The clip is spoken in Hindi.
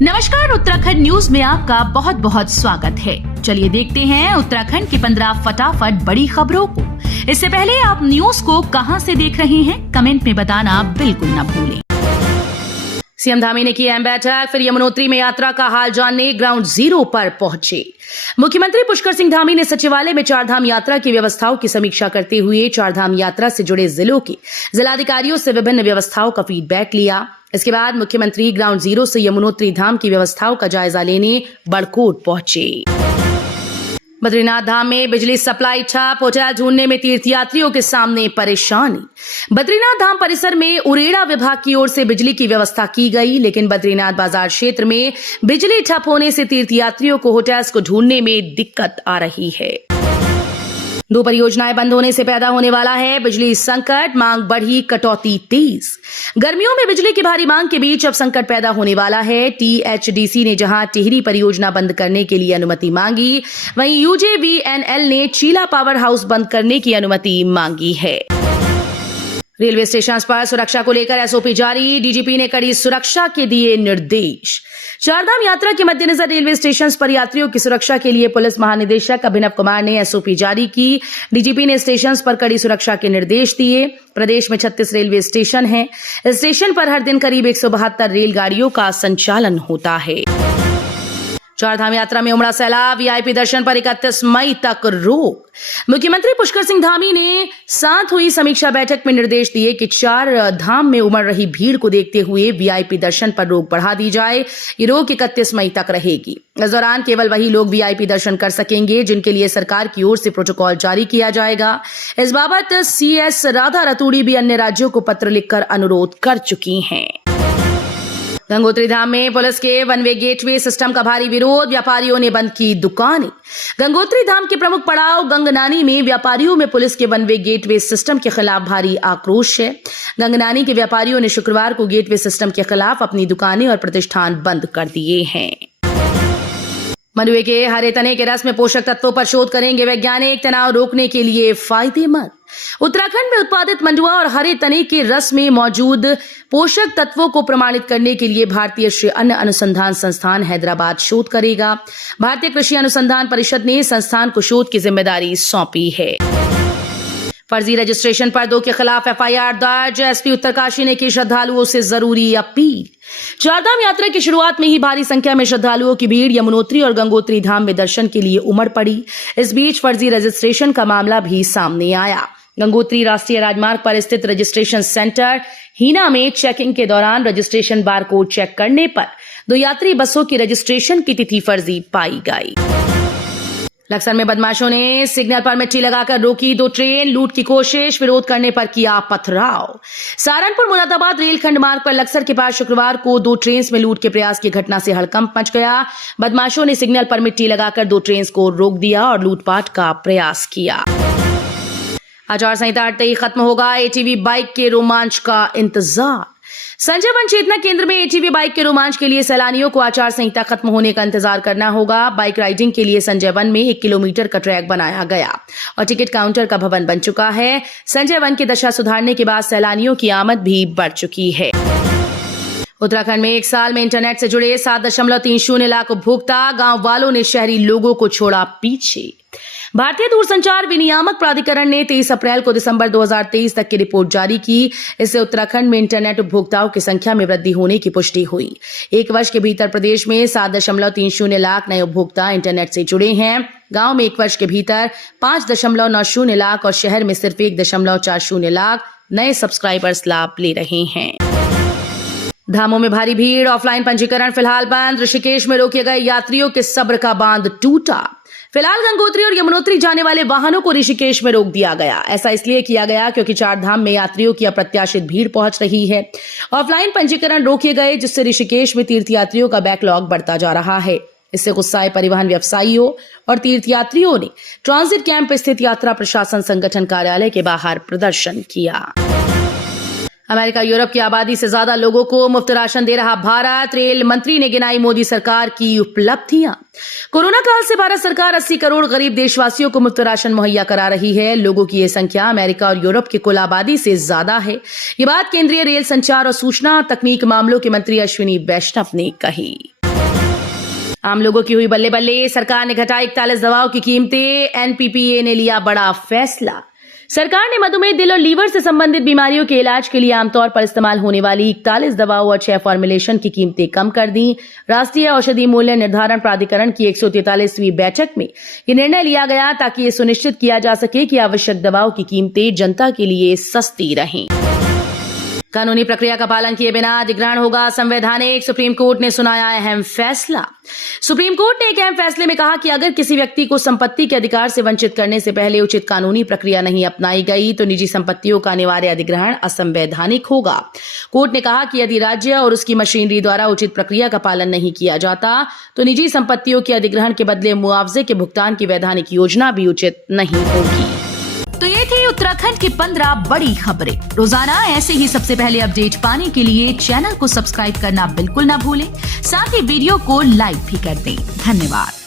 नमस्कार, उत्तराखंड न्यूज में आपका बहुत बहुत स्वागत है। चलिए देखते हैं उत्तराखंड की 15 फटाफट बड़ी खबरों को। इससे पहले आप न्यूज को कहां से देख रहे हैं, कमेंट में बताना बिल्कुल न भूलें। सीएम धामी ने की अहम बैठक, फिर यमुनोत्री में यात्रा का हाल जानने ग्राउंड जीरो पर पहुंचे। मुख्यमंत्री पुष्कर सिंह धामी ने सचिवालय में चारधाम यात्रा की व्यवस्थाओं की समीक्षा करते हुए चारधाम यात्रा से जुड़े जिलों के जिलाधिकारियों से विभिन्न व्यवस्थाओं का फीडबैक लिया। इसके बाद मुख्यमंत्री ग्राउंड जीरो से यमुनोत्री धाम की व्यवस्थाओं का जायजा लेने बड़कोट पहुंचे। बद्रीनाथ धाम में बिजली सप्लाई ठप, होटल ढूंढने में तीर्थयात्रियों के सामने परेशानी। बद्रीनाथ धाम परिसर में उरेडा विभाग की ओर से बिजली की व्यवस्था की गई, लेकिन बद्रीनाथ बाजार क्षेत्र में बिजली ठप होने से तीर्थयात्रियों को होटल्स को ढूंढने में दिक्कत आ रही है। 2 परियोजनाएं बंद होने से पैदा होने वाला है बिजली संकट, मांग बढ़ी, कटौती तेज। गर्मियों में बिजली की भारी मांग के बीच अब संकट पैदा होने वाला है। टीएचडीसी ने जहां टिहरी परियोजना बंद करने के लिए अनुमति मांगी, वहीं यूजेवीएनएल ने चीला पावर हाउस बंद करने की अनुमति मांगी है। रेलवे स्टेशन पर सुरक्षा को लेकर एसओपी जारी, डीजीपी ने कड़ी सुरक्षा के दिए निर्देश। चारधाम यात्रा के मद्देनजर रेलवे स्टेशन पर यात्रियों की सुरक्षा के लिए पुलिस महानिदेशक अभिनव कुमार ने एसओपी जारी की। डीजीपी ने स्टेशन पर कड़ी सुरक्षा के निर्देश दिए। प्रदेश में 36 रेलवे स्टेशन हैं। स्टेशन पर हर दिन करीब 172 रेलगाड़ियों का संचालन होता है। चारधाम यात्रा में उमड़ा सैलाब, वीआईपी दर्शन पर 31 मई तक रोक। मुख्यमंत्री पुष्कर सिंह धामी ने साथ हुई समीक्षा बैठक में निर्देश दिए कि चार धाम में उमड़ रही भीड़ को देखते हुए वीआईपी दर्शन पर रोक बढ़ा दी जाए। ये रोक 31 मई तक रहेगी। इस दौरान केवल वही लोग वीआईपी दर्शन कर सकेंगे जिनके लिए सरकार की ओर से प्रोटोकॉल जारी किया जाएगा। इस बाबत सीएस राधा रतूड़ी भी अन्य राज्यों को पत्र लिखकर अनुरोध कर चुकी हैं। गंगोत्री धाम में पुलिस के वन वे गेटवे सिस्टम का भारी विरोध, व्यापारियों ने बंद की दुकानें। गंगोत्री धाम के प्रमुख पड़ाव गंगनानी में व्यापारियों में पुलिस के वन वे गेटवे सिस्टम के खिलाफ भारी आक्रोश है। गंगनानी के व्यापारियों ने शुक्रवार को गेटवे सिस्टम के खिलाफ अपनी दुकानें और प्रतिष्ठान बंद कर दिए हैं। मंडुए के हरे तने के रस में पोषक तत्वों पर शोध करेंगे वैज्ञानिक, तनाव रोकने के लिए फायदेमंद। उत्तराखंड में उत्पादित मंडुआ और हरे तने के रस में मौजूद पोषक तत्वों को प्रमाणित करने के लिए भारतीय श्री अन्न अनुसंधान संस्थान हैदराबाद शोध करेगा। भारतीय कृषि अनुसंधान परिषद ने संस्थान को शोध की जिम्मेदारी सौंपी है। फर्जी रजिस्ट्रेशन पर 2 के खिलाफ एफआईआर दर्ज, एसपी उत्तरकाशी ने की श्रद्धालुओं से जरूरी अपील। चारधाम यात्रा की शुरुआत में ही भारी संख्या में श्रद्धालुओं की भीड़ यमुनोत्री और गंगोत्री धाम में दर्शन के लिए उमड़ पड़ी। इस बीच फर्जी रजिस्ट्रेशन का मामला भी सामने आया। गंगोत्री राष्ट्रीय राजमार्ग पर स्थित रजिस्ट्रेशन सेंटर हीना में चेकिंग के दौरान रजिस्ट्रेशन बारकोड चेक करने पर 2 यात्री बसों की रजिस्ट्रेशन की तिथि फर्जी पाई गई। लक्सर में बदमाशों ने सिग्नल पर मिट्टी लगाकर रोकी 2 ट्रेन, लूट की कोशिश, विरोध करने पर किया पथराव। सहारनपुर मुरादाबाद रेलखंड मार्ग पर लक्सर के पास शुक्रवार को 2 ट्रेन में लूट के प्रयास की घटना से हड़कंप मच गया। बदमाशों ने सिग्नल पर मिट्टी लगाकर 2 ट्रेन को रोक दिया और लूटपाट का प्रयास किया। आचार संहिता हटते ही खत्म होगा एटीवी बाइक के रोमांच का इंतजार। संजय वन चेतना केंद्र में एटीवी बाइक के रोमांच के लिए सैलानियों को आचार संहिता खत्म होने का इंतजार करना होगा। बाइक राइडिंग के लिए संजय वन में 1 किलोमीटर का ट्रैक बनाया गया और टिकट काउंटर का भवन बन चुका है। संजय वन की दशा सुधारने के बाद सैलानियों की आमद भी बढ़ चुकी है। उत्तराखंड में 1 साल में इंटरनेट से जुड़े 7.30 लाख उपभोक्ता, गांव वालों ने शहरी लोगों को छोड़ा पीछे। भारतीय दूरसंचार विनियामक प्राधिकरण ने 23 अप्रैल को दिसंबर 2023 तक की रिपोर्ट जारी की। इससे उत्तराखंड में इंटरनेट उपभोक्ताओं की संख्या में वृद्धि होने की पुष्टि हुई। 1 वर्ष के भीतर प्रदेश में 7.30 लाख नए उपभोक्ता इंटरनेट से जुड़े हैं। गांव में 1 वर्ष के भीतर 5.90 लाख और शहर में सिर्फ 1.40 लाख नए सब्सक्राइबर्स लाभ ले रहे हैं। धामों में भारी भीड़, ऑफलाइन पंजीकरण फिलहाल बंद। ऋषिकेश में रोके गए यात्रियों के सब्र का बांध टूटा। फिलहाल गंगोत्री और यमुनोत्री जाने वाले वाहनों को ऋषिकेश में रोक दिया गया। ऐसा इसलिए किया गया क्योंकि चारधाम में यात्रियों की अप्रत्याशित भीड़ पहुंच रही है। ऑफलाइन पंजीकरण रोके गए, जिससे ऋषिकेश में तीर्थयात्रियों का बैकलॉग बढ़ता जा रहा है। इससे गुस्साए परिवहन व्यवसायियों और तीर्थयात्रियों ने ट्रांजिट कैंप स्थित यात्रा प्रशासन संगठन कार्यालय के बाहर प्रदर्शन किया। अमेरिका यूरोप की आबादी से ज्यादा लोगों को मुफ्त राशन दे रहा भारत, रेल मंत्री ने गिनाई मोदी सरकार की उपलब्धियां। कोरोना काल से भारत सरकार 80 करोड़ गरीब देशवासियों को मुफ्त राशन मुहैया करा रही है। लोगों की यह संख्या अमेरिका और यूरोप की कुल आबादी से ज्यादा है। ये बात केंद्रीय रेल संचार और सूचना तकनीक मामलों के मंत्री अश्विनी वैष्णव ने कही। आम लोगों की हुई बल्ले बल्ले, सरकार ने घटाई 41 दवाओं की कीमतें, एनपीपीए ने लिया बड़ा फैसला। सरकार ने मधुमेह, दिल और लीवर से संबंधित बीमारियों के इलाज के लिए आमतौर पर इस्तेमाल होने वाली 41 दवाओं और 6 फॉर्मुलेशन की कीमतें कम कर दी। राष्ट्रीय औषधि मूल्य निर्धारण प्राधिकरण की 143वीं बैठक में यह निर्णय लिया गया ताकि ये सुनिश्चित किया जा सके कि आवश्यक दवाओं की कीमतें जनता के लिए सस्ती रहें। कानूनी प्रक्रिया का पालन किए बिना अधिग्रहण होगा संवैधानिक, सुप्रीम कोर्ट ने सुनाया अहम फैसला। सुप्रीम कोर्ट ने एक अहम फैसले में कहा कि अगर किसी व्यक्ति को संपत्ति के अधिकार से वंचित करने से पहले उचित कानूनी प्रक्रिया नहीं अपनाई गई तो निजी संपत्तियों का अनिवार्य अधिग्रहण असंवैधानिक होगा। कोर्ट ने कहा कि यदि राज्य और उसकी मशीनरी द्वारा उचित प्रक्रिया का पालन नहीं किया जाता तो निजी संपत्तियों के अधिग्रहण के बदले मुआवजे के भुगतान की वैधानिक योजना भी उचित नहीं होगी। तो ये थी उत्तराखंड की 15 बड़ी खबरें। रोजाना ऐसे ही सबसे पहले अपडेट पाने के लिए चैनल को सब्सक्राइब करना बिल्कुल ना भूलें। साथ ही वीडियो को लाइक भी कर दें। धन्यवाद।